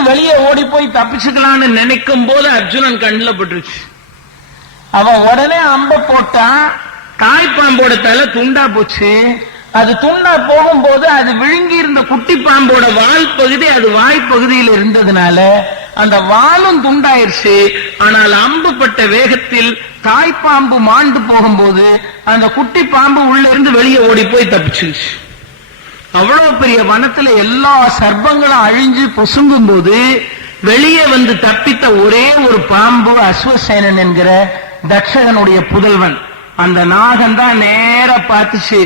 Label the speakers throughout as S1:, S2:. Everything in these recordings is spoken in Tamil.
S1: விட்டு வெளியே ஓடி போய் தப்பிச்சுக்கலாம்னு நினைக்கும் போது அர்ஜுனன் கண்ணில் பட்டுருச்சு. அவன் உடனே அம்ப போட்டான். தாய்ப்பாம்போட தலை துண்டா போச்சு. அது துண்டா போகும்போது அது விழுங்கி இருந்த குட்டி பாம்போட வால் பகுதி அது வாய் பகுதியில் இருந்ததுனால அந்த வாலும் துண்டாயிருச்சு. ஆனால் அம்புப்பட்ட வேகத்தில் தாய்ப்பாம்பு மாண்டு போகும்போது அந்த குட்டி பாம்பு உள்ள இருந்து வெளியே ஓடி போய் தப்பிச்சிருச்சு. அவ்வளவு பெரிய வனத்துல எல்லா சர்ப்பங்களும் அழிஞ்சு பொசுங்கும் போது வெளியே வந்து தப்பித்த ஒரே ஒரு பாம்பு அஸ்வசேனன் என்கிற தக்ஷகனுடைய புதல்வன். அந்த நாகன் தான் நேர பார்த்துச்சு.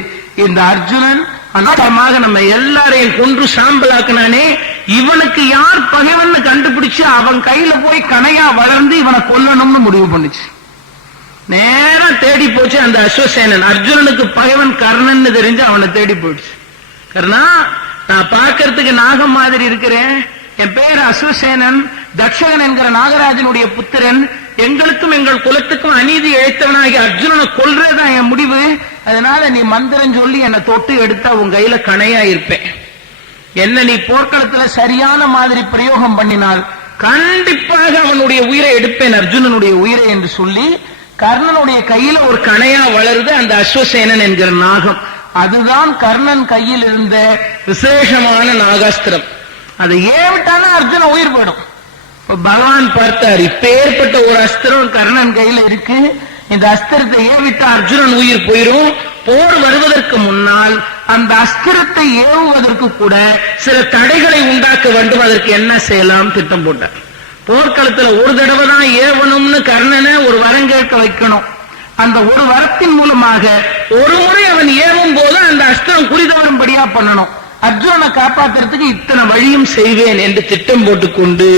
S1: இந்த அர்ஜுனன் அநாகமாக நம்ம எல்லாரையும் கொன்று சாம்பலாக்குனானே இவனுக்கு யார் பகைவன் கண்டுபிடிச்சு அவன் கையில போய் கனையா வளர்ந்து இவனை கொல்லணும்னு முடிவு பண்ணுச்சு. நேரம் தேடி போச்சு அந்த அஸ்வசேனன். அர்ஜுனனுக்கு பகைவன் கர்ணன் தெரிஞ்சு அவனை தேடி போயிடுச்சு. கர்ணா நான் பார்க்கறதுக்கு நாகம் மாதிரி இருக்கிறேன். என் பேர் அசுசேனன் தக்ஷகன் என்கிற நாகராஜனுடைய புத்திரன். எங்களுக்கும் எங்கள் குலத்துக்கும் அநீதி இழைத்தவனாகி அர்ஜுனனை கொல்றதுதான் என் முடிவு. அதனால நீ மந்திரம் சொல்லி என்னை தொட்டு எடுத்தா உன் கையில கணையா இருப்பேன். என்ன நீ போர்க்களத்துல சரியான மாதிரி பிரயோகம் பண்ணினால் கண்டிப்பாக அவனுடைய உயிரை எடுப்பேன் அர்ஜுனனுடைய உயிரை என்று சொல்லி கர்ணனுடைய கையில ஒரு கணையா வளருது அந்த அஸ்வசேனன் என்கிற நாகம். அதுதான் கர்ணன் கையில் இருந்த விசேஷமான நாகாஸ்திரம். அதை ஏன் அர்ஜுன உயிர் போயிடும். பகவான் பார்த்தார் இப்பேற்பட்ட ஒரு அஸ்திரம் கர்ணன் கையில இருக்கு. இந்த அஸ்திரத்தை ஏவிட்டா அர்ஜுனன் உயிர் போயிரும்? போர் வருவதற்கு முன்னால் அந்த அஸ்திரத்தை ஏவுவதற்கு கூட சில தடைகளை உண்டாக்க வேண்டும். அதற்கு என்ன செய்யலாம்? திட்டம் போட்டார். போர்க்களத்துல ஒரு தடவை தான் ஏவணும்னு கர்ணனை ஒரு வரம் கேட்க வைக்கணும். அந்த ஒரு வரத்தின் மூலமாக ஒரு முறை அவன் ஏறும் போது அந்த அஸ்திரம் குறிதவரும்படியா பண்ணணும். அர்ஜுனனை காப்பாத்துறதுக்கு இத்தனை வழியும் செய்வேன் என்று திட்டம் போட்டுக்கொண்டு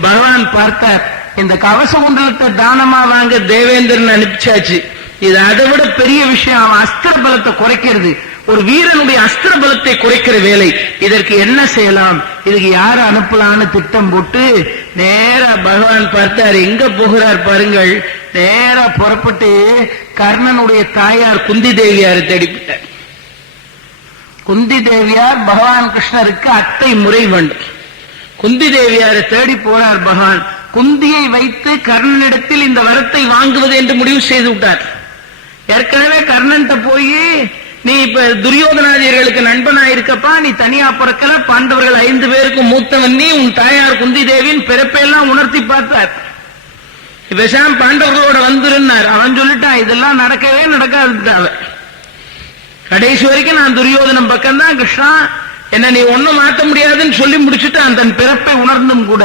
S1: பகவான் பார்த்தார். இந்த கவச குண்டலத்தை தானமா வாங்க தேவேந்திரன் அனுப்பிச்சாச்சு. இது அதை விட பெரிய விஷயம் அவன் அஸ்திர பலத்தை குறைக்கிறது. ஒரு வீரனுடைய அஸ்திர பலத்தை குறைக்கிற வேலை. இதற்கு என்ன செய்யலாம்? இதுக்கு யார அனுப்பலாம்னு திட்டம் போட்டு நேரா பகவான் பார்த்தார் எங்க போகிறார் பாருங்கள். நேரா புறப்பட்டு கர்ணனுடைய தாயார் குந்தி தேவியார் தேடிவிட்டார். குந்தி தேவியார் பகவான் கிருஷ்ணருக்கு அத்தை முறை வேண்டும். குந்தி தேவியாரை தேடி போறார் பகவான். குந்தியை வைத்து கர்ணனிடத்தில் இந்த வரத்தை வாங்குவது என்று முடிவு செய்து விட்டார். ஏற்கனவே கர்ணன்ட்ட போய் நீ இப்ப துரியோதனாதியர்களுக்கு நண்பனா இருக்கப்பா நீ தனியா பிறக்கல பாண்டவர்கள் ஐந்து பேருக்கு மூத்தவன் நீ உன் தாயார் குந்தி தேவியின் பிறப்பையெல்லாம் உணர்த்தி பார்த்தார். விஷாம் பாண்டவர்களோட வந்துருன்னார் அவன் சொல்லிட்டான் இதெல்லாம் நடக்கவே நடக்காது கடைசி வரைக்கும் நான் துரியோதனம் பக்கம் தான் கிருஷ்ணா என்ன நீ ஒண்ணும் மாத்த முடியாதுன்னு சொல்லி முடிச்சுட்டு அந்த பிறப்பை உணர்ந்தும் கூட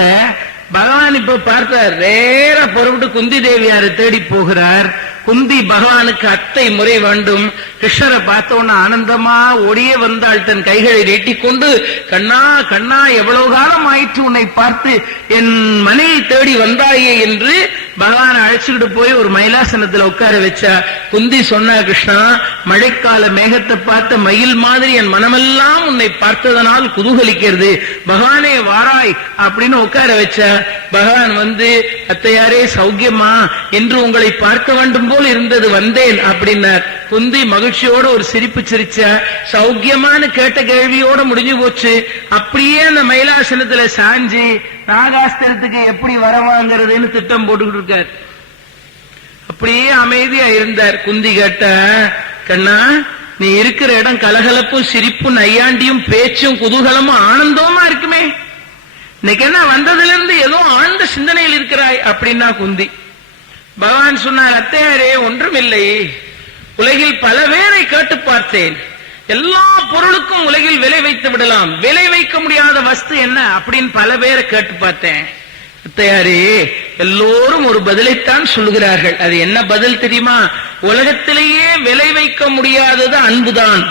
S1: பகவான் இப்ப பார்த்தார் நேர பொருட்டு குந்தி தேவியாரை தேடி போகிறார். குந்தி பகவானுக்கு அத்தை முறை வேண்டும். கிருஷ்ணரை பார்த்த உடனே ஆனந்தமா ஒடியே வந்தாள் தன் கைகளை நீட்டிக்கொண்டு கண்ணா கண்ணா எவ்வளவு காலம் ஆயிற்று உன்னை பார்த்து? என் மனையை தேடி வந்தாயே என்று பகவானை அழைச்சுக்கிட்டு போய் ஒரு மயிலாசனத்துல உட்கார வச்சா குந்தி சொன்னா கிருஷ்ணா மழைக்கால மேகத்தை பார்த்த மயில் மாதிரி என் மனமெல்லாம் உன்னை பார்த்ததனால் குதூகலிக்கிறது. பகவானே வாராய் அப்படின்னு உட்கார வச்ச பகவான் வந்து அத்தையாரே சௌக்கியமா என்று உங்களை பார்க்க வேண்டும் போல் இருந்தது வந்தேன் அப்படின்னார். குந்தி மகிழ்ச்சியோட ஒரு சிரிப்பு சிரிச்ச சௌக்கியமான்னு கேட்ட கேள்வியோட முடிஞ்சு போச்சு. அப்படியே அந்த மயிலாசனத்துல சாஞ்சி நாகாஸ்திரத்துக்கு எப்படி வரவாங்கிறதுன்னு திட்டம் போட்டுக்கிட்டு இருக்காரு. அப்படியே அமைதியா இருந்தார். குந்தி கேட்ட கண்ணா நீ இருக்கிற இடம் கலகலப்பும் சிரிப்பும் நையாண்டியும் பேச்சும் குதூகலமும் ஆனந்தமா இருக்குமே. இன்னைக்கு என்ன வந்ததுல இருந்து ஏதோ ஆழ்ந்த சிந்தனையில் இருக்கிறாய்? அப்படின்னா குந்தி. பகவான் சொன்னார் அத்தையாரே ஒன்றுமில்லை. உலகில் பல பேரை கேட்டு பார்த்தேன். எல்லா பொருளுக்கும் உலகில் விலை வைத்து விடலாம். விலை வைக்க முடியாத வஸ்து என்ன அப்படின்னு பல பேரை கேட்டு பார்த்தேன். அத்தையாரே எல்லோரும் ஒரு பதிலைத்தான் சொல்லுகிறார்கள். அது என்ன பதில் தெரியுமா? உலகத்திலேயே விலை வைக்க முடியாதது அன்புதான்.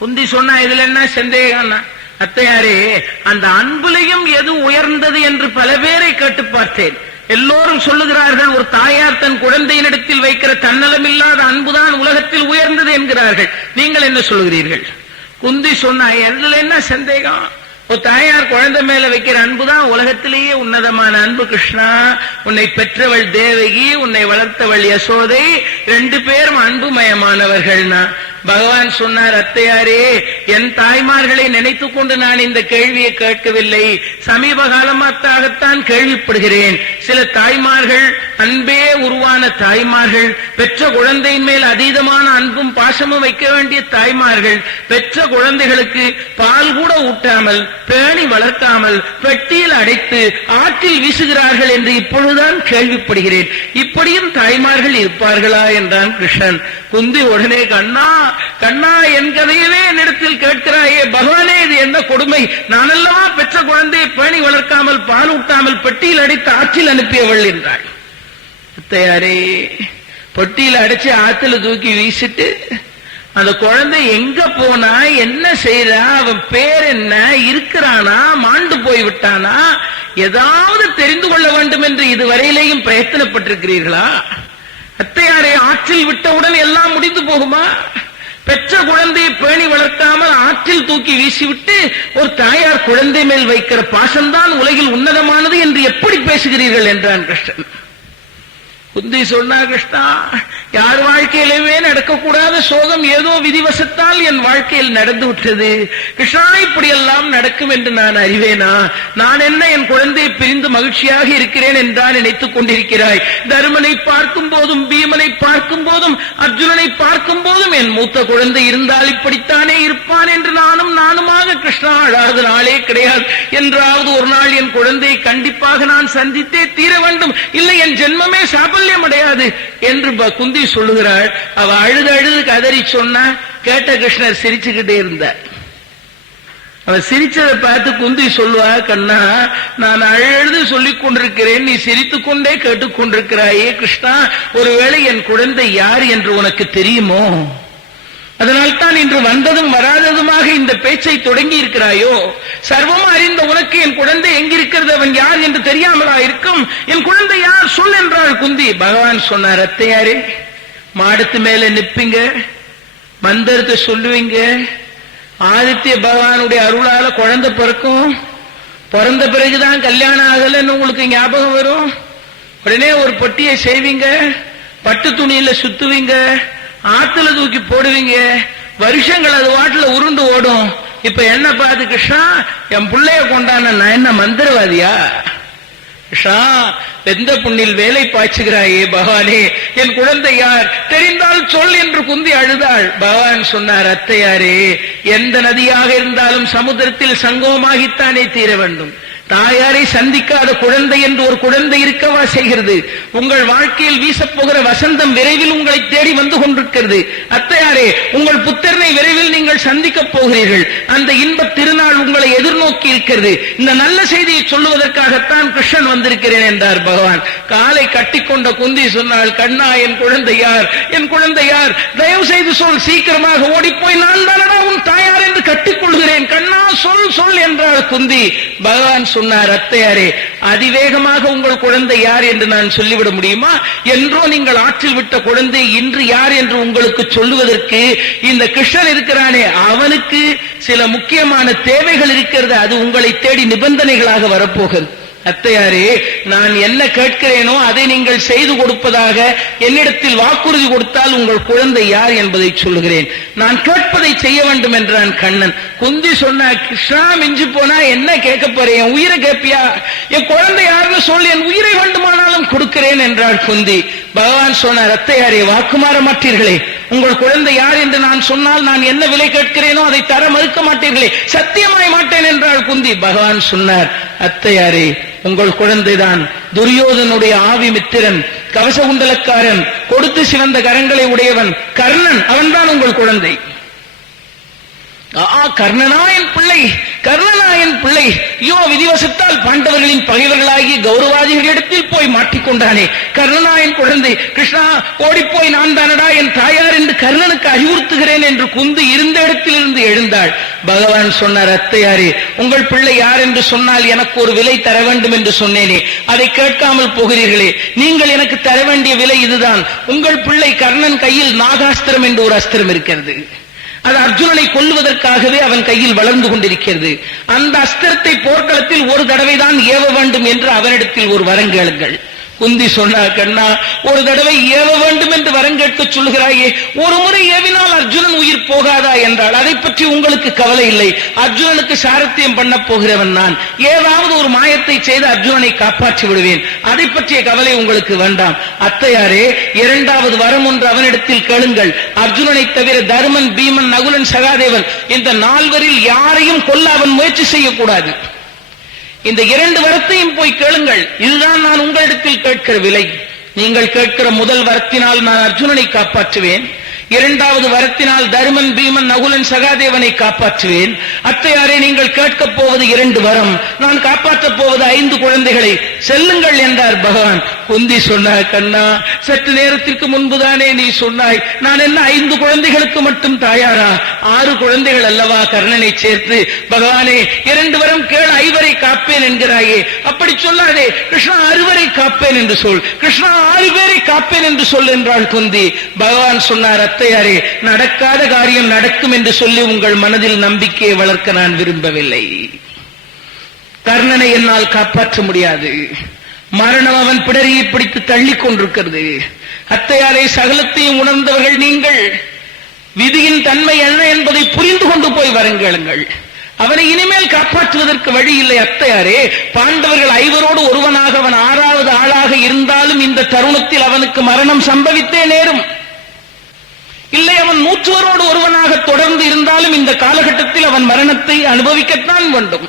S1: புந்தி சொன்னா இதுல என்ன சந்தேகம் அத்தையாரே அந்த அன்புலையும் எது உயர்ந்தது என்று பல பேரை கேட்டு பார்த்தேன். எல்லோரும் சொல்லுகிறார்கள் ஒரு தாயார் தன் குழந்தையினிடத்தில் வைக்கிற தன்னலமில்லாத அன்புதான் உலகத்தில் உயர்ந்தது என்கிறார்கள். நீங்கள் என்ன சொல்லுகிறீர்கள்? குந்தி சொன்ன என்ன சந்தேகம்? ஒரு தாயார் குழந்தை மேல வைக்கிற அன்புதான் உலகத்திலேயே உன்னதமான அன்பு கிருஷ்ணா. உன்னை பெற்றவள் தேவகி உன்னை வளர்த்தவள் யசோதை. ரெண்டு பேரும் அன்புமயமானவர்கள்னா பகவான் சொன்னார் அத்தையாரே என் தாய்மார்களை நினைத்துக் கொண்டு நான் இந்த கேள்வியை கேட்கவில்லை. சமீப காலமாகத்தான் கேள்விப்படுகிறேன். சில தாய்மார்கள் அன்பே உருவான தாய்மார்கள் பெற்ற குழந்தையின் மேல் அதீதமான அன்பும் பாசமும் வைக்க வேண்டிய தாய்மார்கள் பெற்ற குழந்தைகளுக்கு பால் கூட ஊட்டாமல் பேணி வளர்க்காமல் பெட்டியில் அடைத்து ஆற்றில் வீசுகிறார்கள் என்று இப்பொழுதுதான் கேள்விப்படுகிறேன். இப்படியும் தாய்மார்கள் இருப்பார்களா? என்றான் கிருஷ்ணன். குந்தி உடனே கண்ணா கண்ணா என் கதையவே என்னிடத்தில் கேட்கிறாயே பகவானே இது என்ன கொடுமை? நானல்லவா பெற்ற குழந்தையை பேணி வளர்க்காமல் பால் ஊட்டாமல் பெட்டியில் அடித்து ஆற்றில் அனுப்பியவள் என்றாள். அத்தையாரே பொட்டியில் அடிச்சு ஆத்துல தூக்கி வீசிட்டு அந்த குழந்தை எங்க போனா என்ன செய்யறா அவன் பேர் என்ன இருக்கிறானா மாண்டு போய் விட்டானா ஏதாவது தெரிந்து கொள்ள வேண்டும் என்று இதுவரையிலேயும் பிரயத்தனப்பட்டிருக்கிறீர்களா? அத்தையாரை ஆற்றில் விட்டவுடன் எல்லாம் முடிந்து போகுமா? பெற்ற குழந்தையை பேணி வளர்க்காமல் ஆற்றில் தூக்கி வீசிவிட்டு ஒரு தாயார் குழந்தை மேல் வைக்கிற பாசம்தான் உலகில் உன்னதமானது என்று எப்படி பேசுகிறீர்கள் என்றான் கிருஷ்ணன். குந்தி சொன்னா கிருஷ்ணா யார் வாழ்க்கையிலுமே நடக்கக்கூடாத சோகம் ஏதோ விதிவசத்தால் என் வாழ்க்கையில் நடந்து விட்டது. கிருஷ்ணா இப்படி எல்லாம் நடக்கும் என்று நான் அறிவேனா? நான் என்ன என் குழந்தையை பிரிந்து மகிழ்ச்சியாக இருக்கிறேன் என்றான் நினைத்துக் கொண்டிருக்கிறாய். தருமனை பார்க்கும் போதும் பீமனை பார்க்கும் போதும் அர்ஜுனனை பார்க்கும் போதும் என் மூத்த குழந்தை இருந்தால் இப்படித்தானே இருப்பான் என்று நானும் நானுமாக கிருஷ்ணா அழாத நாளே கிடையாது. என்றாவது ஒரு நாள் என் குழந்தையை கண்டிப்பாக நான் சந்தித்தே தீர வேண்டும். இல்லை என் ஜென்மமே சாபல்யம் அடையாது என்று ப- குந்தி சொல்லுகிறாள். அவ அழுது அழுது கதறி சொன்னா கேட்ட கிருஷ்ணர் சிரிச்சுக்கிட்டே இருந்தார். அவ சிரிச்சதை பார்த்து குந்தி சொல்லுவா கண்ணா நான் அழுது சொல்லிக் கொண்டிருக்கிறேன். நீ சிரித்துக் கொண்டே கேட்டுக் கிருஷ்ணா. ஒருவேளை என் குழந்தை யார் என்று உனக்கு தெரியுமோ? அதனால்தான் இன்று வந்ததும் வராததுமாக இந்த பேச்சை தொடங்கி இருக்கிறாயோ சர்வம் அறிந்த உனக்கு என் குழந்தை எங்கிருக்கிறது? அவன் யார் என்று தெரியாமலா இருக்கும்? என் குழந்தை யார்? சொல் என்றாள் குந்தி. பகவான் சொன்னார் அத்தையாரே மாடத்து மேல நிப்பீங்க மந்திரத்தை சொல்லுவீங்க. ஆதித்ய பகவானுடைய அருளால குழந்தை பிறக்கும். பிறந்த பிறகுதான் கல்யாணம் ஆகலைன்னு உங்களுக்கு ஞாபகம் வரும். உடனே ஒரு பொட்டியை செய்வீங்க. பட்டு துணியில சுத்துவீங்க. ஆத்துல தூக்கி போடுவீங்க. வருஷங்கள் அது வாட்டுல உருண்டு ஓடும். இப்ப என்ன பார்த்து கிருஷ்ணா என் பிள்ளைய கொண்டான நான் என்ன மந்திரவாதியா? கிருஷ்ணா வெந்த புண்ணில் வேலை பாய்ச்சுகிறாயே பகவானே. என் குழந்தை யார்? தெரிந்தால் சொல் என்று குந்தி அழுதாள். பகவான் சொன்னார் அத்தையாரே எந்த நதியாக இருந்தாலும் சமுத்திரத்தில் சங்கமமாகித்தானே தீர வேண்டும். தாயாரை சந்திக்காத குழந்தை என்று ஒரு குழந்தை இருக்கவா செய்கிறது? உங்கள் வாழ்க்கையில் வீசப்போகிற வசந்தம் விரைவில் உங்களை தேடி வந்து கொண்டிருக்கிறது. அத்தையாரே உங்கள் புத்திரனை விரைவில் நீங்கள் சந்திக்கப் போகிறீர்கள். அந்த இன்ப திருநாள் உங்களை எதிர்நோக்கி இருக்கிறது. இந்த நல்ல செய்தியை சொல்லுவதற்காகத்தான் கிருஷ்ணன் வந்திருக்கிறேன் என்றார் பகவான். காலை கட்டிக்கொண்ட குந்தி சொன்னால் கண்ணா என் குழந்தை யார்? என் குழந்தை யார்? தயவு செய்து சொல் சீக்கிரமாக ஓடிப்போய் நான் தானடா உன் தாயார் என்று கட்டிக்கொள்கிறேன். கண்ணா சொல் சொல் என்றாள் குந்தி. பகவான் சொன்னார் அத்தையாரே அதிவேகமாக உங்கள் குழந்தை யார் என்று நான் சொல்லிவிட முடியுமா? என்றோ நீங்கள் ஆற்றில் விட்ட குழந்தை இன்று யார் என்று உங்களுக்கு சொல்லுவதற்கு இந்த கிருஷ்ணன் இருக்கிறானே அவனுக்கு சில முக்கியமான தேவைகள் இருக்கிறது அது உங்களை தேடி நிபந்தனைகளாக வரப்போகிறது. அத்தையாரே நான் என்ன கேட்கிறேனோ அதை நீங்கள் செய்து கொடுப்பதாக என்னிடத்தில் வாக்குறுதி கொடுத்தால் உங்கள் குழந்தை யார் என்பதை சொல்லுகிறேன். நான் கேட்பதை செய்ய வேண்டும் என்றான் கண்ணன். குந்தி சொன்ன கிருஷ்ணா மிஞ்சு போனா என்ன கேட்க போறேன் என் உயிரை கேட்பியா என் குழந்தை யாருன்னு சொல் என் உயிரை வேண்டுமானாலும் கொடுக்கிறேன் என்றாள் குந்தி. பகவான் சொன்னார் அத்தையாரே வாக்குமாற மாட்டீர்களே. உங்கள் குழந்தை யார் என்று நான் சொன்னால் நான் என்ன விலை கேட்கிறேனோ அதை தர மறுக்க மாட்டீர்களே. சத்தியமாய் மாட்டேன் என்றாள் குந்தி. பகவான் சொன்னார் அத்தையாரே உங்கள் குழந்தைதான். துரியோதனுடைய ஆவி மித்திரன் கவச குண்டலக்காரன் கொடுத்து சிவந்த கரங்களை உடையவன் கர்ணன் அவன்தான் உங்கள் குழந்தை. கர்ணனாயன் பிள்ளை கர்ணனாயன் பிள்ளை. ஐயோ விதிவசத்தால் பாண்டவர்களின் பகைவர்களாகி கௌரவாதிகளிடத்தில் போய் மாட்டிக்கொண்டானே. கர்ணனாயன் குழந்தை கிருஷ்ணா ஓடிப்போய் நான் தானடா என் தாயார் என்று கர்ணனுக்கு அறிவுறுத்துகிறேன் என்று குந்து இருந்த இடத்திலிருந்து எழுந்தாள். பகவான் சொன்னார் அத்தையாரே உங்கள் பிள்ளை யார் என்று சொன்னால் எனக்கு ஒரு விலை தர வேண்டும் என்று சொன்னேனே. அதை கேட்காமல் போகிறீர்களே. நீங்கள் எனக்கு தர வேண்டிய விலை இதுதான். உங்கள் பிள்ளை கர்ணன் கையில் நாகாஸ்திரம் என்று ஒரு அஸ்திரம் இருக்கிறது. அது அர்ஜுனனை கொல்லுவதற்காகவே அவன் கையில் வளர்ந்து கொண்டிருக்கிறது. அந்த அஸ்திரத்தை போர்க்களத்தில் ஒரு தடவை தான் ஏவ வேண்டும் என்று அவனிடத்தில் ஒரு வரம் கேளுங்கள் குந்தி சொன்னா கண்ணா ஒரு தடவை ஏவ வேண்டும் என்று வரம் கேட்க சொல்கிறாயே ஒரு முறை ஏவினால் அர்ஜுனன் உயிர் போகாதா என்றால் அதை பற்றி உங்களுக்கு கவலை இல்லை. அர்ஜுனனுக்கு சாரத்தியம் பண்ண போகிறவன் நான். ஏதாவது ஒரு மாயத்தை செய்து அர்ஜுனனை காப்பாற்றி விடுவேன். அதை பற்றிய கவலை உங்களுக்கு வேண்டாம். அத்தையாரே இரண்டாவது வரம் ஒன்று அவனிடத்தில் கேளுங்கள். அர்ஜுனனை தவிர தருமன் பீமன் நகுலன் சகாதேவன் இந்த நால்வரில் யாரையும் கொல்ல அவன் முயற்சி செய்யக்கூடாது. இந்த இரண்டு வரத்தையும் போய் கேளுங்கள். இதுதான் நான் உங்களிடத்தில் கேட்கிற விலை. நீங்கள் கேட்கிற முதல் வரத்தினால் நான் அர்ஜுனனை காப்பாற்றுவேன். இரண்டாவது வரத்தினால் தருமன் பீமன் நகுலன் சகாதேவனை காப்பாற்றுவேன். அத்தையாரே நீங்கள் கேட்கப் போவது இரண்டு வரம். நான் காப்பாற்றப் போவது ஐந்து குழந்தைகளை. செல்லுங்கள் என்றார் பகவான். குந்தி சொன்னார் கண்ணா சற்று நேரத்திற்கு முன்புதானே நீ சொன்னாய். நான் என்ன ஐந்து குழந்தைகளுக்கு மட்டும் தாயாரா? ஆறு குழந்தைகள் அல்லவா? கர்ணனை சேர்த்து பகவானே இரண்டு வரம் கேள் ஐவரை காப்பேன் என்கிறாயே. அப்படி சொல்லாதே கிருஷ்ணா அறுவரை காப்பேன் என்று சொல். கிருஷ்ணா ஆறு பேரை காப்பேன் என்று சொல் என்றாள் குந்தி. பகவான் சொன்னார் தத்தையாரே நடக்காத காரியம் நடக்கும் என்று சொல்லி உங்கள் மனதில் நம்பிக்கையை வளர்க்க நான் விரும்பவில்லை. கர்ணனை என்னால் காப்பாற்ற முடியாது. மரணம் அவன் பிடரியை பிடித்து தள்ளிக் கொண்டிருக்கிறது. அத்தையாரை சகலத்தையும் உணர்ந்தவர்கள் நீங்கள். விதியின் தன்மை என்ன என்பதை புரிந்து கொண்டு போய் வரங்கேளுங்கள் அவனை இனிமேல் காப்பாற்றுவதற்கு வழி இல்லை அத்தையாரே. பாண்டவர்கள் ஐவரோடு ஒருவனாக அவன் ஆறாவது ஆளாக இருந்தாலும் இந்த தருணத்தில் அவனுக்கு மரணம் சம்பவித்தே நேரும். இல்லை அவன் மூச்சுவரோடு ஒருவனாக தொடர்ந்து இருந்தாலும் இந்த காலகட்டத்தில் அவன் மரணத்தை அனுபவிக்கத்தான் வேண்டும்.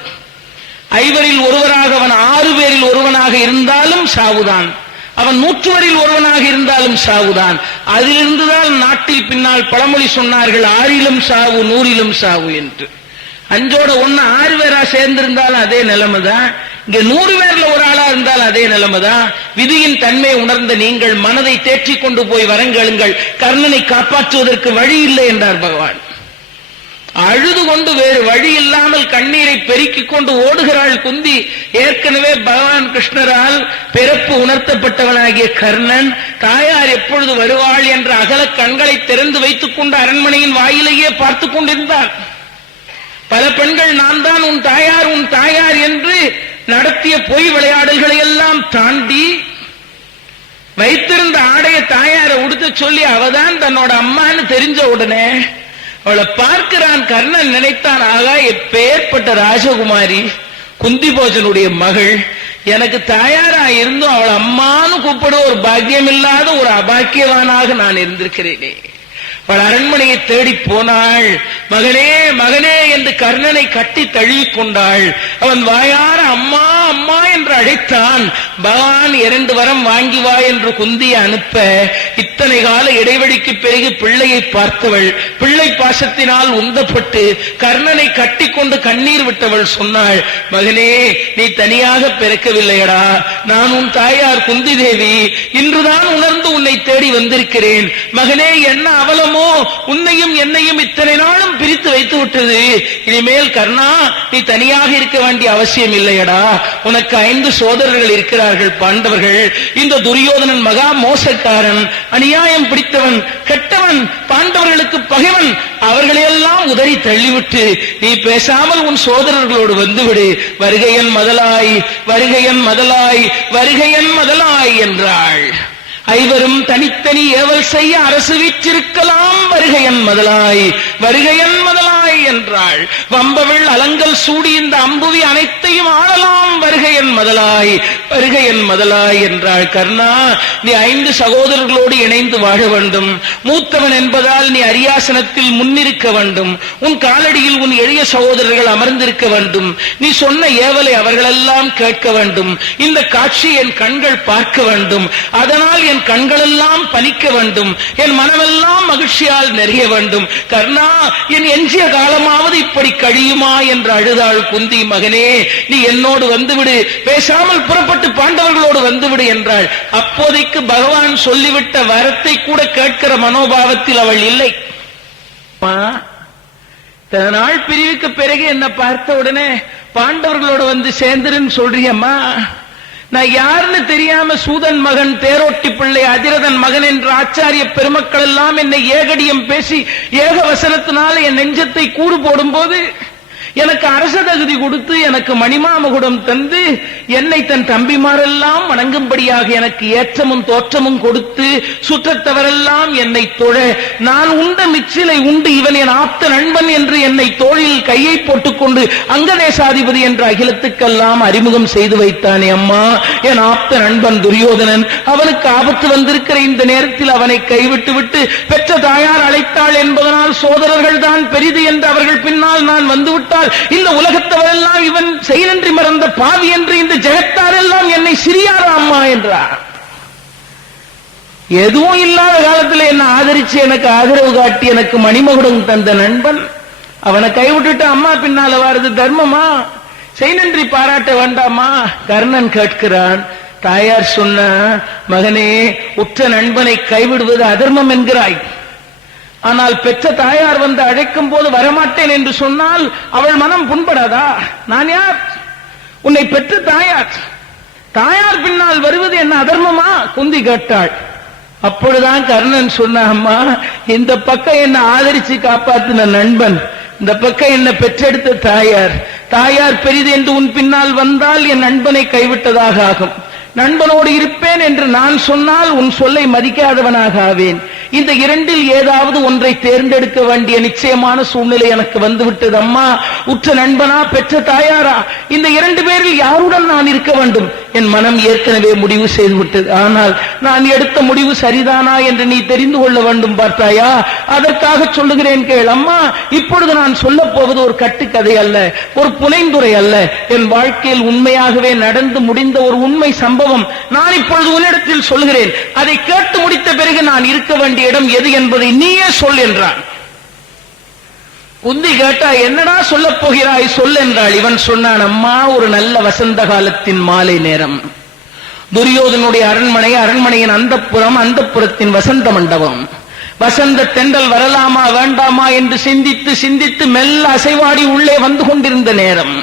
S1: ஐவரில் ஒருவராக அவன் ஆறு பேரில் ஒருவனாக இருந்தாலும் சாவுதான். அவன் நூற்றுவரில் ஒருவனாக இருந்தாலும் சாவுதான். அதிலிருந்துதான் நாட்டில் பின்னால் பழமொழி சொன்னார்கள் ஆறிலும் சாவு நூறிலும் சாவு என்று. அஞ்சோட ஒண்ணு ஆறு பேரா சேர்ந்திருந்தாலும் அதே நிலைமைதான். இங்க நூறு பேர்ல ஒரு ஆளா இருந்தால் அதே நிலைமைதான். விதியின் தன்மை உணர்ந்த நீங்கள் மனதை தேற்றிக் கொண்டு போய் வரங்கேளுங்கள் கர்ணனை காப்பாற்றுவதற்கு வழி இல்லை என்றார் பகவான். அழுது கொண்டு வேறு வழி இல்லாமல் கண்ணீரை பெருக்கிக் கொண்டு ஓடுகிறாள் குந்தி. ஏற்கனவே பகவான் கிருஷ்ணரால் பிறப்பு உணர்த்தப்பட்டவனாகிய கர்ணன் தாயார் எப்பொழுது வருவாள் என்ற அகல கண்களை திறந்து வைத்துக் கொண்டு அரண்மனையின் வாயிலேயே பார்த்துக் கொண்டிருந்தார். பல பெண்கள் நான் தான் உன் தாயார் உன் தாயார் என்று நடத்திய பொய் விளையாடல்களை எல்லாம் தாண்டி வைத்திருந்த ஆடைய தாயாரை உடுத்த சொல்லி அவதான் தன்னோட அம்மான்னு தெரிஞ்ச உடனே அவளை பார்க்கிறான் கர்ணன் நினைத்தான் ஆகா எப்பேற்பட்ட ராஜகுமாரி குந்தி போஜனுடைய மகள் எனக்கு தாயாரா இருந்தும் அவள் அம்மானு கூப்பிட ஒரு பாக்கியம் இல்லாத ஒரு அபாக்கியவானாக நான் இருந்திருக்கிறேனே. அவள் அரண்மனையை தேடி போனாள். மகனே மகனே என்று கர்ணனை கட்டி தழுவி கொண்டாள். அவன் வாயார அம்மா அம்மா என்று அழைத்தான். பகவான் இரண்டு வரம் வாங்கி வா என்று குந்திய அனுப்ப இத்தனை கால இடைவெளிக்கு பிறகு பிள்ளையை பார்த்தவள். பிள்ளை பாசத்தினால் உந்தப்பட்டு கர்ணனை கட்டி கொண்டு கண்ணீர் விட்டவள் சொன்னாள். மகனே நீ தனியாக பிறக்கவில்லையடா. நான் உன் தாயார் குந்தி தேவி இன்றுதான் உணர்ந்து உன்னை தேடி வந்திருக்கிறேன். மகனே என்ன அவலம் உன்னையும் என்னையும் இத்தனை நாளும் பிரித்து வைத்து விட்டது. இனிமேல் கர்ணா நீ தனியாக இருக்க வேண்டிய அவசியம் இல்லையடா. உனக்கு ஐந்து சோதரர்கள் இருக்கிறார்கள் பாண்டவர்கள். இந்த துரியோதனன் மகா மோசக்காரன் அநியாயம் பிடித்தவன் கெட்டவன் பாண்டவர்களுக்கு பகைவன் அவர்களையெல்லாம் உதறி தள்ளிவிட்டு நீ பேசாமல் உன் சோதரர்களோடு வந்துவிடு. வருகையன் மதலாய் வருகையன் மதலாய் வருகையன் மதலாய் என்றாள். ஐவரும் தனித்தனி ஏவல் செய்ய அரசு வீச்சிருக்கலாம் வருகையன் முதலாய் வருகையன் முதலாய் என்றாள். வம்பவள் அலங்கல் சூடி இந்த அம்புவி அனைத்தையும் ஆளலாம். வருகையன் முதலாய் வருகையன் முதலாய் என்றாள். கர்ணா நீ ஐந்து சகோதரர்களோடு இணைந்து வாழ வேண்டும். மூத்தவன் என்பதால் நீ அரியாசனத்தில் முன்னிருக்க வேண்டும். உன் காலடியில் உன் எளிய சகோதரர்கள் அமர்ந்திருக்க வேண்டும். நீ சொன்ன ஏவலை அவர்களெல்லாம் கேட்க வேண்டும். இந்த காட்சி என் கண்கள் பார்க்க வேண்டும். அதனால் என் கண்களெல்லாம் பலிக்க வேண்டும். என் மனமெல்லாம் மகிழ்ச்சியால் நிறைய வேண்டும். கர்ணா என் எஞ்சிய காலமாவது இப்படி கழியுமா என்று அழுதாள் குந்தி மகனே. நீ என்னோடு வந்துவிடு. பேசாமல் புறப்பட்டு பாண்டவர்களோடு வந்துவிடு என்றாள். அப்போதைக்கு பகவான் சொல்லிவிட்ட வரத்தை கூட கேட்கிற மனோபாவத்தில் அவள் இல்லை. நாள் பிரிவுக்கு பிறகு என்ன பார்த்த உடனே பாண்டவர்களோடு வந்து சேர்ந்துருன்னு சொல்றியம்மா. நான் யாருன்னு தெரியாம சூதன் மகன் தேரோட்டி பிள்ளை அதிரதன் மகன் என்ற ஆச்சாரிய பெருமக்கள் எல்லாம் என்னை ஏகடியம் பேசி ஏக வசனத்தினால என் நெஞ்சத்தை கூறு போடும்போது எனக்கு அரச தகுதி கொடுத்து எனக்கு மணிமாமகுடம் தந்து என்னை தன் தம்பிமாரெல்லாம் வணங்கும்படியாக எனக்கு ஏற்றமும் தோற்றமும் கொடுத்து சுற்றத்தவரெல்லாம் என்னை தொழ. நான் உண்ட மிச்சிலை உண்டு இவன் என் ஆப்த நண்பன் என்று என்னை தோளில் கையை போட்டுக்கொண்டு அங்கதேசாதிபதி என்ற அகிலத்துக்கெல்லாம் அறிமுகம் செய்து வைத்தானே அம்மா. என் ஆப்த நண்பன் துரியோதனன் அவனுக்கு ஆபத்து வந்திருக்கிற இந்த நேரத்தில் அவனை கைவிட்டு விட்டு பெற்ற தாயார் அழைத்தாள் என்பதனால் சோதரர்கள் தான் பெரிது என்று அவர்கள் பின்னால் நான் வந்துவிட்டான் வந்துவிட்டால் இந்த உலகத்தவரெல்லாம் இவன் செயலன்றி மறந்த பாவி என்று இந்த ஜெகத்தாரெல்லாம் என்னை சிறியாரா அம்மா என்றார் எதுவும் இல்லாத காலத்துல என்ன ஆதரிச்சு எனக்கு ஆதரவு காட்டி எனக்கு மணிமகுடம் தந்த நண்பன் அவனை கைவிட்டுட்டு அம்மா பின்னால வாருது தர்மமா? செய்நன்றி பாராட்ட வேண்டாமா? கர்ணன் கேட்கிறான் தாயார் சொன்ன மகனே உற்ற நண்பனை கைவிடுவது அதர்மம் என்கிறாய். ஆனால் பெற்ற தாயார் வந்து அழைக்கும் போது வரமாட்டேன் என்று சொன்னால் அவள் மனம் புண்படாதா? நான் யார்? உன்னை பெற்ற தாயார். தாயார் பின்னால் வருவது என்ன அதர்மமா? குந்தி கேட்டாள். அப்பொழுதுதான் கர்ணன் சொன்ன அம்மா இந்த பக்கம் என்ன ஆதரிச்சு காப்பாத்தின நண்பன். இந்த பக்கம் என்ன பெற்றெடுத்த தாயார். தாயார் பெரிது என்று உன் பின்னால் வந்தால் என் நண்பனை கைவிட்டதாக ஆகும். நண்பனோடு இருப்பேன் என்று நான் சொன்னால் உன் சொல்லை மதிக்காதவனாக ஆவேன். இந்த இரண்டில் ஏதாவது ஒன்றை தேர்ந்தெடுக்க வேண்டிய நிச்சயமான சூழ்நிலை எனக்கு வந்துவிட்டது அம்மா. உற்ற நண்பனா பெற்ற தாயாரா? இந்த இரண்டு பேரில் யாருடன் நான் இருக்க வேண்டும்? என் மனம் ஏற்கனவே முடிவு செய்து விட்டது ஆனால் நான் எடுத்த முடிவு சரிதானா என்று நீ தெரிந்து கொள்ள வேண்டும் பார்த்தாயா? அதற்காக சொல்லுகிறேன் கேள் அம்மா. இப்பொழுது நான் சொல்ல போவது ஒரு கட்டுக்கதை அல்ல ஒரு புனைந்துரை அல்ல. என் வாழ்க்கையில் உண்மையாகவே நடந்து முடிந்த ஒரு உண்மை சம்பவம் நான் இப்பொழுது உன்னிடத்தில் சொல்கிறேன் அதை கேட்டு முடித்த பிறகு நான் இருக்க வேண்டிய இடம் எது என்பதை நீயே சொல் என்றான். குந்தி கேட்டா என்னடா சொல்ல போகிறாய்? சொல் என்றாள். இவன் சொன்னான் அம்மா ஒரு நல்ல வசந்த காலத்தின் மாலை நேரம். துரியோதனுடைய அரண்மனை அரண்மனையின் அந்தப்புறம் அந்தப்புறத்தின் வசந்த மண்டபம். வசந்த தெண்டல் வரலாமா வேண்டாமா என்று சிந்தித்து சிந்தித்து மெல்ல அசைவாடி உள்ளே வந்து கொண்டிருந்த நேரம்.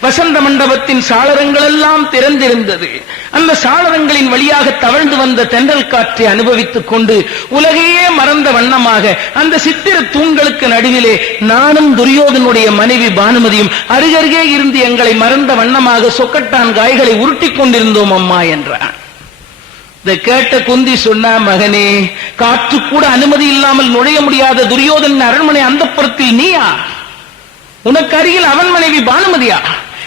S1: வசந்த மண்டபத்தின் சாளரங்கள் எல்லாம் திறந்திருந்தது. அந்த சாளரங்களின் வழியாக தவழ்ந்து வந்த தென்றல் காற்றை அனுபவித்துக் கொண்டு உலகையே மறந்த வண்ணமாக அந்த சித்திர தூண்களுக்கு நடுவிலே நானும் துரியோதனுடைய மனைவி பானுமதியும் அருகருகே இருந்து எங்களை மறந்த வண்ணமாக சொக்கட்டான் காய்களை உருட்டிக் கொண்டிருந்தோம் அம்மா என்றான். இதை கேட்ட குந்தி சொன்னா மகனே காற்று கூட அனுமதி இல்லாமல் நுழைய முடியாத துரியோதன் அரண்மனை அந்தப்புறத்தில் நீயா? உனக்கு அருகில் அவன் மனைவி பானுமதியா?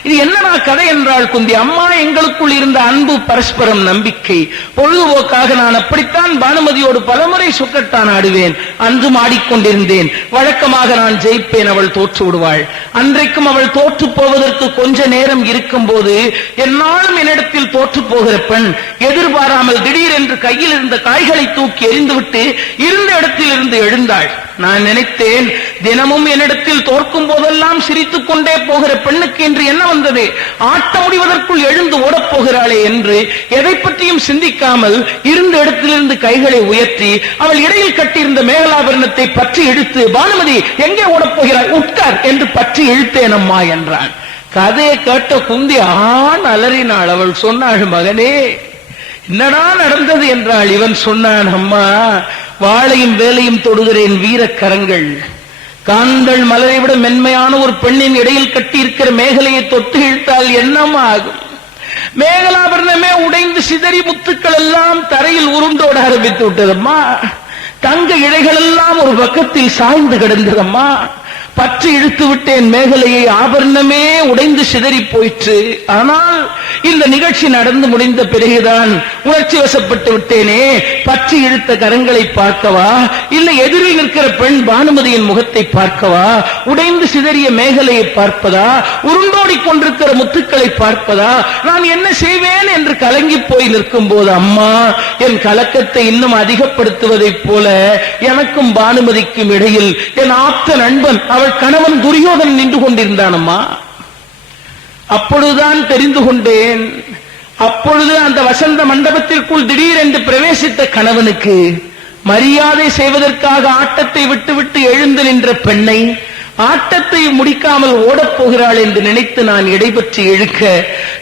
S1: இது என்னடா கதை என்றால் குந்தி அம்மா எங்களுக்குள் இருந்த அன்பு பரஸ்பரம் நம்பிக்கை. பொழுதுபோக்காக நான் அப்படித்தான் பானுமதியோடு பலமுறை சுக்கட்டான் ஆடுவேன். அன்றும் ஆடிக்கொண்டிருந்தேன். வழக்கமாக நான் ஜெயிப்பேன் அவள் தோற்று விடுவாள். அன்றைக்கும் அவள் தோற்று போவதற்கு கொஞ்ச நேரம் இருக்கும் போது என்னாலும் என்னிடத்தில் தோற்று போகிற பெண் எதிர்பாராமல் திடீரென்று கையில் இருந்த காய்களை தூக்கி எறிந்துவிட்டு இருந்த இடத்தில் இருந்து எழுந்தாள். நான் நினைத்தேன் தினமும் என்னிடத்தில் தோற்கும் போதெல்லாம் சிரித்துக் கொண்டே போகிற பெண்ணுக்கு என்று என்ன வந்தது? ஆட்ட முடிவதற்குள் எழுந்து ஓடப் போகிறாளே என்று எதை பற்றியும் சிந்திக்காமல் இருந்த இடத்திலிருந்து கைகளை உயர்த்தி அவள் இடையில் கட்டியிருந்த மேகலாபரணத்தை பற்றி இழுத்து பானுமதி எங்கே ஓடப் போகிறாய்? உட்கார் என்று பற்றி இழுத்தேன் அம்மா என்றான். கதையை கேட்ட குந்தி ஆண் அலறினாள். அவள் சொன்னாள் மகனே என்னடா நடந்தது? என்றாள். இவன் சொன்னான் அம்மா வாளையும் வேலையும் தொடுகிறேன் வீரக்கரங்கள். காந்தள் மலரை விட மென்மையான ஒரு பெண்ணின் இடையில் கட்டி இருக்கிற மேகலையை தொட்டு இழுத்தால் என்னமாகும்? மேகலாபரணமே உடைந்து சிதறி முத்துக்கள் எல்லாம் தரையில் உருண்டோட ஆரம்பித்து விட்டதம்மா. தங்க இழைகள் எல்லாம் ஒரு பக்கத்தில் சாய்ந்து கிடந்ததம்மா. பற்றி இழுத்து விட்டேன் மேகலையை ஆபரணமே உடைந்து சிதறி போயிற்று. ஆனால் இந்த நிகழ்ச்சி நடந்து முடிந்த பிறகுதான் உணர்ச்சி வசப்பட்டு விட்டேனே. பற்றி இழுத்த கரங்களை பார்க்கவா? இல்லை எதிரில் நிற்கிற பெண் பானுமதியின் முகத்தை பார்க்கவா? உடைந்து சிதறிய மேகலையை பார்ப்பதா? உருண்டோடி கொண்டிருக்கிற முத்துக்களை பார்ப்பதா? நான் என்ன செய்வேன் என்று கலங்கி போய் நிற்கும் போது அம்மா என் கலக்கத்தை இன்னும் அதிகப்படுத்துவதைப் போல எனக்கும் பானுமதிக்கும் இடையில் என் ஆப்த நண்பன் அவள் கணவன் துரியோதன் நின்று கொண்டிருந்தானம்மா? அப்பொழுதுதான் தெரிந்து கொண்டேன். அப்பொழுது அந்த வசந்த மண்டபத்திற்குள் திடீரென்று பிரவேசித்த கணவனுக்கு மரியாதை செய்வதற்காக ஆட்டத்தை விட்டுவிட்டு எழுந்து நின்ற பெண்ணை ஆட்டத்தை முடிக்காமல் ஓடப் போகிறாள் என்று நினைத்து நான் இடைபெற்று இழுக்க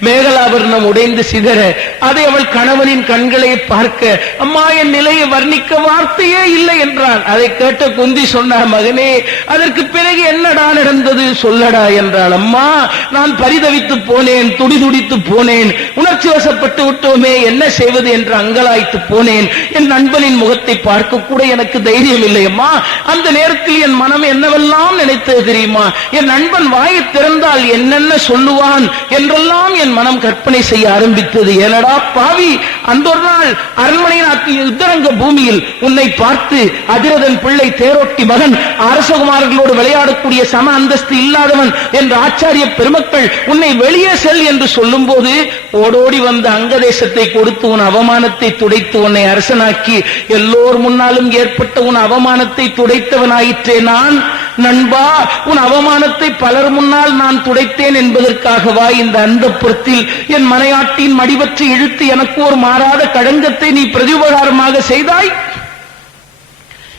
S1: மேகலாபரணம் உடைந்து சிதற அதை அவள் கணவனின் கண்களை பார்க்க அம்மா என் நிலையை வர்ணிக்க வார்த்தையே இல்லை என்றான். அதை கேட்ட குந்தி சொன்னார் மகனே அதற்கு பிறகு என்னடா நடந்தது? சொல்லடா என்றாள். அம்மா நான் பரிதவித்து போனேன் துடிதுடித்து போனேன் உணர்ச்சி வசப்பட்டு விட்டோமே என்ன செய்வது என்று அங்கலாய்த்து போனேன். என் நண்பனின் முகத்தை பார்க்க கூட எனக்கு தைரியம் இல்லை. அம்மா அந்த நேரத்தில் என் மனம் என்னவெல்லாம் நினைத்தது தெரியுமா? என் நண்பன் வாயை திறந்தால் என்னென்ன சொல்லுவான் என்றெல்லாம் என் மனம் கற்பனை செய்ய ஆரம்பித்தது. ஏனடா பாவி அந்த ஒரு நாள் அரண்மனையின் யுத்தரங்க பூமியில் உன்னை பார்த்து அதிரதன் பிள்ளை தேரோட்டி மகன் அரசகுமாரர்களோடு விளையாடக்கூடிய சம அந்தஸ்து இல்லாதவன் என்ற ஆச்சாரிய பெருமக்கள் உன்னை வெளியே செல் என்று சொல்லும் போது ஓடோடி வந்த அங்கதேசத்தை கொடுத்து உன் அவமானத்தை துடைத்து உன்னை அரசனாக்கி எல்லோர் முன்னாலும் ஏற்பட்ட உன் அவமானத்தை துடைத்தவனாயிற்றே நான். நண்பா உன் அவமானத்தை பலர் முன்னால் நான் துடைத்தேன் என்பதற்காகவா இந்த அந்தப்புறத்தில் என் மனையாட்டின் மடிவற்றை இழுத்து எனக்கு ஒரு மாறாத கடங்கத்தை நீ பிரதிபகாரமாக செய்தாய்?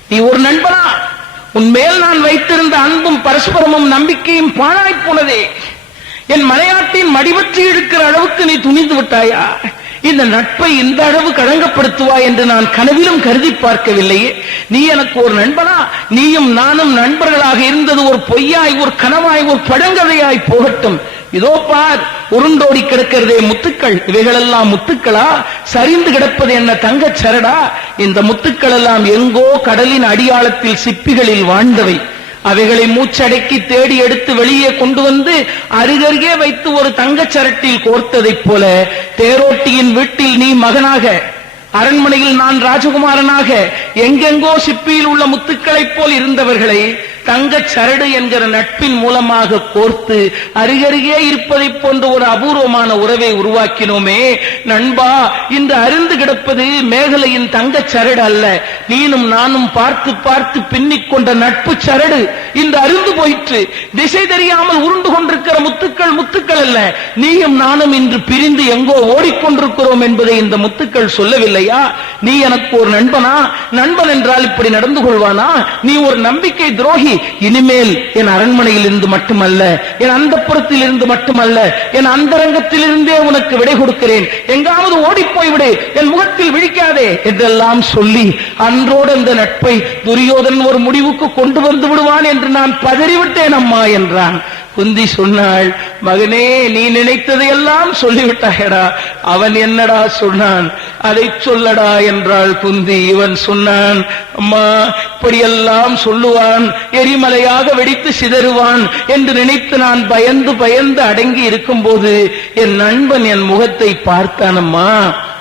S1: நீ ஒரு நண்பனா? உன் மேல் நான் வைத்திருந்த அன்பும் பரஸ்பரமும் நம்பிக்கையும் பாழாய்ப் போனதே. என் மனையாட்டின் மடிவற்றி இழுக்கிற அளவுக்கு நீ துணிந்து விட்டாயா? இந்த நட்பை இந்த அளவு களங்கப்படுத்துவாய் என்று நான் கனவிலும் கருதி பார்க்கவில்லையே. நீ எனக்கு ஒரு நண்பனா? நீயும் நானும் நண்பர்களாக இருந்தது ஒரு பொய்யாய் ஒரு கனவாய் ஒரு பழங்கதையாய் போகட்டும். இதோ பார் உருண்டோடி கிடக்கிறதே முத்துக்கள். இவைகளெல்லாம் முத்துக்களா? சரிந்து கிடப்பது என்ன தங்கச் சரடா? இந்த முத்துக்கள் எல்லாம் எங்கோ கடலின் அடியாளத்தில் சிப்பிகளில் வாழ்ந்தவை. அவைகளை மூச்சடக்கி தேடி எடுத்து வெளியே கொண்டு வந்து அருகருகே வைத்து ஒரு தங்கச் சரட்டில் கோர்த்ததைப் போல தேரோட்டியின் வீட்டில் நீ மகனாக அரண்மனையில் நான் ராஜகுமாரனாக எங்கெங்கோ சிப்பியில் உள்ள முத்துக்களைப் போல் இருந்தவர்களை தங்கச் சரடு என்கிற நட்பின் மூலமாக கோர்த்து அருகருகே இருப்பதைப் போன்ற ஒரு அபூர்வமான உறவை உருவாக்கினோமே. நண்பா இந்த அருந்து கிடப்பது மேகலையின் தங்கச் சரடு அல்ல. நீனும் நானும் பார்த்து பார்த்து பின்னிக் கொண்ட நட்பு சரடு இந்த அருந்து போயிற்று. திசை தெரியாமல் உருண்டு கொண்டிருக்கிற முத்துக்கள் முத்துக்கள் அல்ல. நீயும் நானும் இன்று பிரிந்து எங்கோ ஓடிக்கொண்டிருக்கிறோம் என்பதை இந்த முத்துக்கள் சொல்லவில்லையா? நீ எனக்கு ஒரு நண்பனா? நண்பன் என்றால் இப்படி நடந்து கொள்வானா? நீ ஒரு நம்பிக்கை துரோகி. இனிமேல் என் அரண்மனையில் இருந்து மட்டுமல்ல என் அந்தப்புறத்தில் இருந்து மட்டுமல்ல என் அந்தரங்கத்தில் இருந்தே உனக்கு விடை கொடுக்கிறேன். எங்காவது ஓடிப் போய்விடு என் முகத்தில் விழிக்காதே என்றெல்லாம் சொல்லி அன்றோடு அந்த நட்பை துரியோதன் ஒரு முடிவுக்கு கொண்டு வந்து விடுவான் என்று நான் பதறிவிட்டேன் அம்மா என்றான். குந்தி சொன்னாள் மகனே நீ நினைத்ததையெல்லாம் சொல்லிவிட்டாயடா. அவன் என்னடா சொன்னான்? அதை சொல்லடா என்றாள் குந்தி. இவன் சொன்னான் அம்மா இப்படியெல்லாம் சொல்லுவான். எரிமலையாக வெடித்து சிதறுவான் என்று நினைத்து நான் பயந்து பயந்து அடங்கி இருக்கும்போது என் நண்பன் என் முகத்தை பார்த்தானம்மா.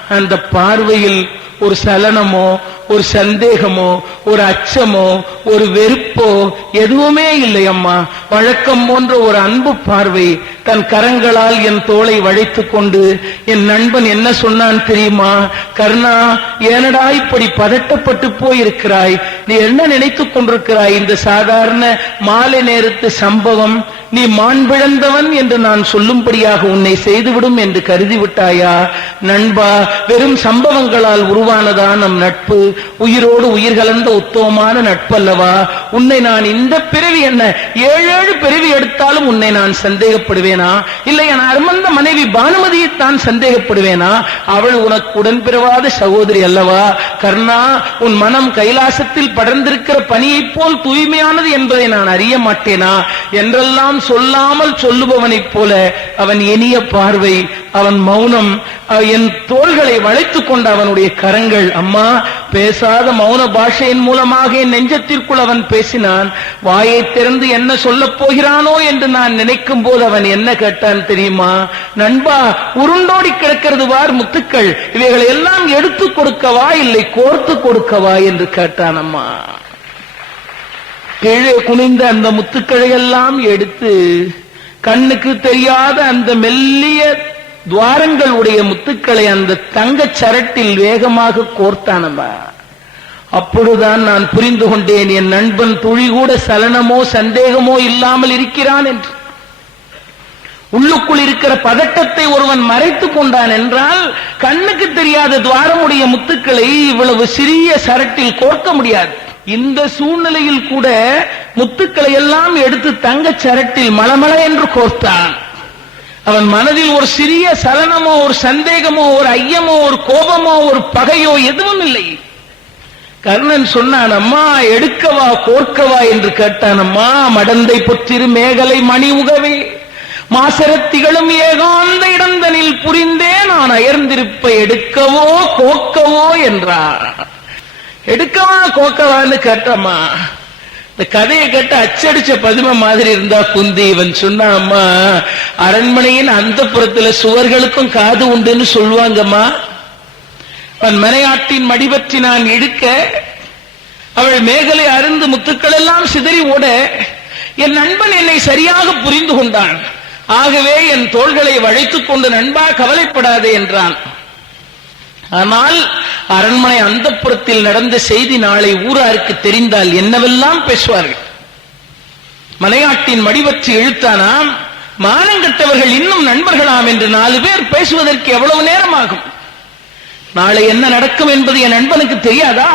S1: அந்த பார்வையில் ஒரு சலனமோ ஒரு சந்தேகமோ ஒரு அச்சமோ ஒரு வெறுப்போ எதுவுமே இல்லை அம்மா. வழக்கம் போன்ற ஒரு அன்பு பார்வை தன் கரங்களால் என் தோளை வளைத்துக் கொண்டு என் நண்பன் என்ன சொன்னான் தெரியுமா? கர்ணா ஏனடா இப்படி பதட்டப்பட்டு போயிருக்கிறாய்? நீ என்ன நினைத்துக் கொண்டிருக்கிறாய்? இந்த சாதாரண மாலை நேரத்து சம்பவம் நீ மாண்பிழந்தவன் என்று நான் சொல்லும்படியாக உன்னை செய்துவிடும் என்று கருதி விட்டாயா நண்பா வெறும் சம்பவங்களால் உருவானதா நம் நட்பு? உயிரோடு உயிர் கலந்த உத்தமமான நட்பல்லவா? உன்னை நான் இந்த பிறவி என்ன ஏழு ஏழு பிறவி எடுத்தாலும் உன்னை நான் சந்தேகப்படுவேன் இல்லை என் அருமந்த மனைவி பானுமதியை தான் சந்தேகப்படுவேனா? அவள் உனக்கு உடன்பிறவாத சகோதரி அல்லவா? கர்ணா உன் மனம் கைலாசத்தில் படர்ந்திருக்கிற பனியைப் போல் தூய்மையானது என்பதை நான் அறிய மாட்டேனா? என்றெல்லாம் சொல்லாமல் சொல்லுபவனைப் போல அவன் இனிய பார்வை அவன் மௌனம் என் தோள்களை வளைத்துக் கொண்ட அவனுடைய கரங்கள். அம்மா பேசாத மௌன பாஷையின் மூலமாக என் நெஞ்சத்திற்குள் அவன் பேசினான். வாயை திறந்து என்ன சொல்லப் போகிறானோ என்று நான் நினைக்கும் போது அவன் என்ன கேட்டான் தெரியுமா? நண்பா உருண்டோடி கிடக்கிறது வார் முத்துக்கள். இவைகளை எல்லாம் எடுத்து கொடுக்கவா இல்லை கோர்த்து கொடுக்கவா என்று கேட்டான் அம்மா. கீழே குனிந்த அந்த முத்துக்களை எல்லாம் எடுத்து கண்ணுக்கு தெரியாத அந்த மெல்லிய துவாரங்கள் உடைய முத்துக்களை அந்த தங்கச் சரட்டில் வேகமாக கோர்த்தானம்மா. அப்பொழுதுதான் நான் புரிந்து கொண்டேன் என் நண்பன் துளி கூட சலனமோ சந்தேகமோ இல்லாமல் இருக்கிறான் என்று. உள்ளுக்குள் இருக்கிற பதட்டத்தை ஒருவன் மறைத்துக் கொண்டான் என்றால் கண்ணுக்கு தெரியாத துவாரமுடைய முத்துக்களை இவ்வளவு சிறிய சரட்டில் கோர்க்க முடியாது. இந்த சூழ்நிலையில் கூட முத்துக்களை எல்லாம் எடுத்து தங்கச் சரட்டில் மலமல என்று கோர்த்தான். அவன் மனதில் ஒரு சிறிய சலனமோ ஒரு சந்தேகமோ ஒரு ஐயமோ ஒரு கோபமோ ஒரு பகையோ எதுவும் இல்லை. கர்ணன் சொன்னான் அம்மா எடுக்கவா கோர்க்கவா? என்று கேட்டான் அம்மா மடந்தை பொற்றிரு மேகலை மணி உகவே. மாசரத்திகளும் ஏகாந்த இடந்தனில் புரிந்தே நான் அயர்ந்திருப்ப எடுக்கவோ கோக்கவோ என்றார். எடுக்கவா கோக்கவான்னு கேட்டம்மா. இந்த கதையை கேட்டு அச்சடிச்ச பதும மாதிரி இருந்தா குந்தி. இவன் சொன்னா அம்மா அரண்மனையின் அந்த புறத்துல சுவர்களுக்கும் காது உண்டுன்னு சொல்லுவாங்கம்மா. அவன் மனையாட்டின் மடிபற்றி நான் இழுக்க அவள் மேகலை அருந்து முத்துக்கள் எல்லாம் சிதறி ஓட என் நண்பன் என்னை சரியாக புரிந்து கொண்டான். ஆகவே என் தோள்களை வளைத்துக் கொண்டு நண்பா கவலைப்படாதே என்றான். ஆனால் அரண்மனை அந்தப்புறத்தில் நடந்த செய்தி நாளை ஊராருக்கு தெரிந்தால் என்னவெல்லாம் பேசுவார்கள்? மலையாட்டின் மடிபற்றி இழுத்தானாம் மானங்கட்டவர்கள் இன்னும் நண்பர்களாம் என்று நாலு பேர் பேசுவதற்கு எவ்வளவு நேரம் ஆகும் நாளை என்ன நடக்கும் என்பது என் நண்பனுக்கு தெரியாதா?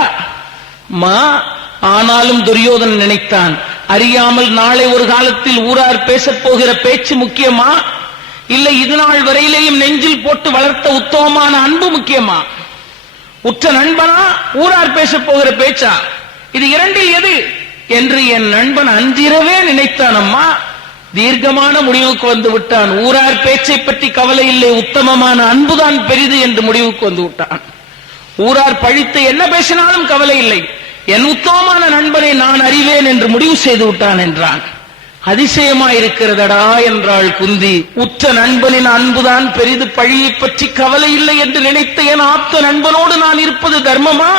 S1: மா ஆனாலும் துரியோதன் நினைத்தான் அறியாமல் நாளை ஒரு காலத்தில் ஊரார் பேசப் போகிற பேச்சு முக்கியமா? இல்லை இது நாள் வரையிலேயும் நெஞ்சில் போட்டு வளர்த்த உத்தமமான அன்பு முக்கியமா? உற்ற நண்பனா ஊரார் பேசப் போகிற பேச்சா? இது இரண்டில் எது? என்று என் நண்பன் அன்றிரவே நினைத்தான் அம்மா தீர்க்கமான முடிவுக்கு வந்து விட்டான். ஊரார் பேச்சை பற்றி கவலை இல்லை உத்தமமான அன்புதான் பெரிது என்று முடிவுக்கு வந்து விட்டான். ஊரார் பழித்து என்ன பேசினாலும் கவலை இல்லை. என் உத்தமமான நண்பனை நான் அறிவேன் என்று முடிவு செய்து விட்டான் என்றான். அதிசயமா இருக்கிறதடா என்றாள் குந்தி. உற்ற நண்பனின் அன்புதான் பெரிது பழியை பற்றி கவலை இல்லை என்று நினைத்த என் ஆப்த நண்பனோடு நான் இருப்பது தர்மமா?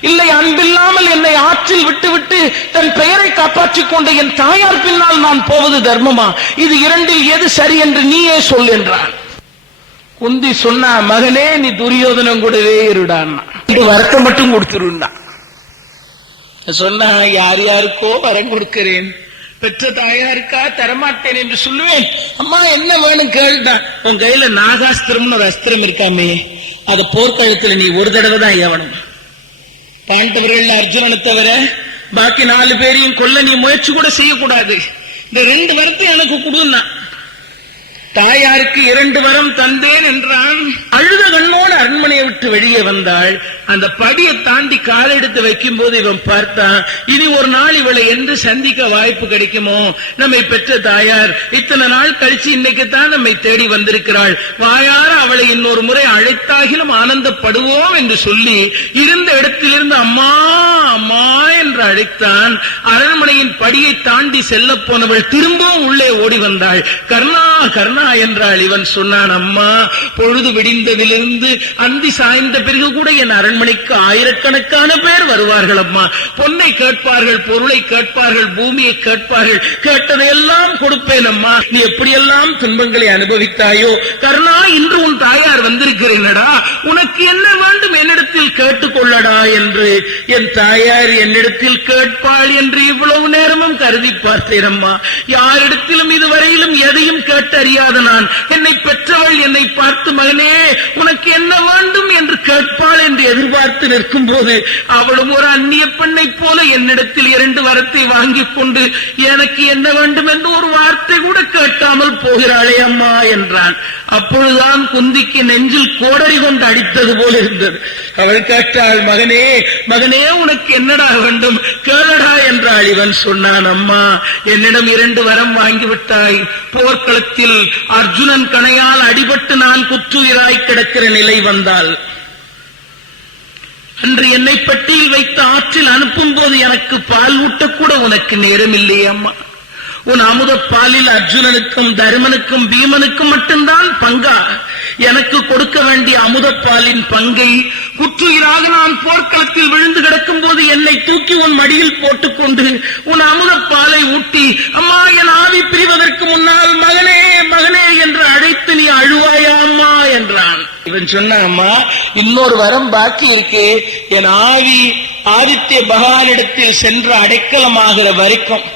S1: இல்லை அன்பில்லாமல் என்னை ஆற்றில் விட்டுவிட்டு தன் பெயரை காப்பாற்றிக் கொண்ட என் தாயார் பின்னால் நான் போவது தர்மமா? இது இரண்டில் எது சரி என்று நீயே சொல் என்றான். குந்தி சொன்னா மகனே நீ துரியோதனம் கூடவே இருடான். வருத்தம் மட்டும் கொடுத்துருந்தான் சொன்னா யார் யாருக்கோ வரம் கொடுக்கிறேன். பெற்ற தாயாருக்கா தரமாட்டேன் என்று சொல்லுவேன். அம்மா என்ன வேணும் கேள்தான் உன் கையில நாகாஸ்திரம்னு ஒரு அஸ்திரம் இருக்காமே அத போர்க்களத்துல நீ ஒரு தடவை தான் ஏவணும். பாண்டவர்கள் அர்ஜுனனை தவிர பாக்கி நாலு பேரையும் கொல்ல நீ முயற்சி கூட செய்யக்கூடாது. இந்த ரெண்டு வரத்தையும் எனக்கு கொடுன்னா தாயாருக்கு இரண்டு வரம் தந்தேன் என்றான். அழுத கண்ணோடு அரண்மனையை விட்டு வெளியே வந்தாள். அந்த படியை தாண்டி காலெடுத்து வைக்கும் போது இவன் பார்த்தான் இனி ஒரு நாள் இவளை என்று சந்திக்க வாய்ப்பு கிடைக்குமோ? நம்மை பெற்ற தாயார் இத்தனை நாள் கழிச்சு இன்னைக்கு தான் நம்மை தேடி வந்திருக்கிறாள். வாயார அவளை இன்னொரு முறை அழைத்தாகிலும் ஆனந்தப்படுவோம் என்று சொல்லி இருந்த இடத்திலிருந்து அம்மா அம்மா என்று அழைத்தான். அரண்மனையின் படியை தாண்டி செல்ல போனவள் திரும்பவும் உள்ளே ஓடி வந்தாள். கர்ணா கர்ணா என்றாள் இவன் சொன்னான் அம்மா பொழுது விடிந்ததிலிருந்து அந்தி சாய்ந்த பிறகு கூட என் அரண்மனைக்கு ஆயிரக்கணக்கான பேர் வருவார்கள் அம்மா. பொன்னை கேட்பார்கள் பொருளை கேட்பார்கள் பூமியை கேட்பார்கள் கேட்டதையெல்லாம் கொடுப்பேன் அம்மா. நீ எப்படியெல்லாம் துன்பங்களை அனுபவித்தாயோ கருணா இன்று உன் தாயார் வந்திருக்கிறேனடா. உனக்கு என்ன வேண்டும் என்னிடத்தில் கேட்டுக்கொள்ளடா என்று. என் தாயார் என்னிடத்தில் கேட்பாள் என்று இவ்வளவு நேரமும் கருதி பார்த்தேன் அம்மா. யாரிடத்திலும் இதுவரையிலும் எதையும் கேட்டறியாத நான் என்னை பெற்றவள் என்னை பார்த்து மகனே உனக்கு என்ன வேண்டும் என்று கேட்பாள் என்று எதிர்பார்த்து நிற்கும் போது அவளும் ஒரு அந்நிய பெண்ணை போல என்னிடத்தில் இரண்டு வரத்தை வாங்கிக் கொண்டு எனக்கு என்ன வேண்டும் என்று ஒரு வார்த்தை கூட கேட்டாமல் போகிறாளே அம்மா என்றான். அப்பொழுதுதான் குந்திக்கு நெஞ்சில் கோடரி கொண்டு அடித்தது போல இருந்தது. அவள் கேட்டாள் மகனே மகனே உனக்கு என்னடா வேண்டும்? கேளடா என்றாள் இவன். சொன்னான் அம்மா என்னிடம் இரண்டு வரம் வாங்கிவிட்டாய். போர்க்களத்தில் அர்ஜுனன் கணையால் அடிபட்டு நான் குற்றுயிராய் கிடக்கிற நிலை வந்தால் அன்று என்னை பெட்டியில் வைத்து ஆற்றில் அனுப்பும் போது எனக்கு பால் ஊட்டக்கூட உனக்கு நேரம் இல்லையே அம்மா. உன் அமுத பாலில் அர்ஜுனனுக்கும் தருமனுக்கும் பீமனுக்கும் மட்டும்தான் பங்கா எனக்கு கொடுக்க வேண்டிய அமுதப்பாலின் பங்கை குற்றுயிராக நான் போர்க்களத்தில் விழுந்து கிடக்கும் போது என்னை தூக்கி உன் மடியில் போட்டுக்கொண்டு உன் அமுதப்பாலை ஊட்டி அம்மா என் ஆவி பிரிவதற்கு முன்னால் மகனே மகனே என்று அழைத்து நீ அழுவாயா அம்மா என்றான். இவன் சொன்ன அம்மா இன்னொரு வரம் பாக்கி இருக்கு. என் ஆவி ஆதித்ய பகவானிடத்தில் சென்று அடைக்கலமாகிற வரைக்கும்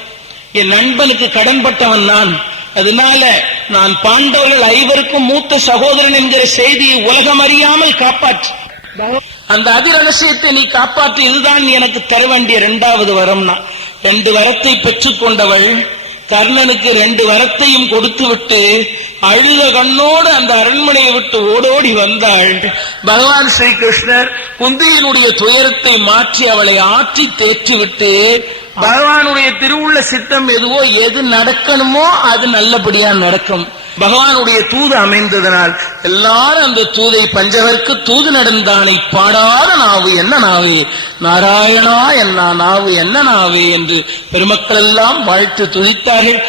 S1: என் நண்பனுக்கு கடன்பட்டவன் நான். அதனால நான் பாண்டவர்கள் ஐவருக்கும் மூத்த சகோதரன் என்கிற செய்தியை உலகம் அறியாமல் காப்பாற்று. அந்த அதிரகசியத்தை நீ காப்பாற்றி இதுதான் எனக்கு தர வேண்டிய இரண்டாவது வரம்னா. ரெண்டு வரத்தை பெற்றுக்கொண்டவள் கர்ணனுக்கு ரெண்டு வரத்தையும் கொடுத்து விட்டு அழுத கண்ணோடு அந்த அரண்மனையை விட்டு ஓடோடி வந்தாள். பகவான் ஸ்ரீகிருஷ்ணர் குந்தியினுடைய துயரத்தை மாற்றி அவளை ஆற்றி தேற்றிவிட்டு பகவானுடைய திருவுள்ள சித்தம் எதுவோ எது நடக்கணுமோ அது நல்லபடியா நடக்கும். பகவானுடைய தூது அமைந்ததனால் எல்லாரும் அந்த தூதை பஞ்சவர்க்கு தூது நடந்தானை பாடாத நாவு என்ன நாவே? நாராயணா என்ன நாவு என்ன நாவே என்று பெருமக்கள் எல்லாம் வாழ்த்து துதித்தார்கள்.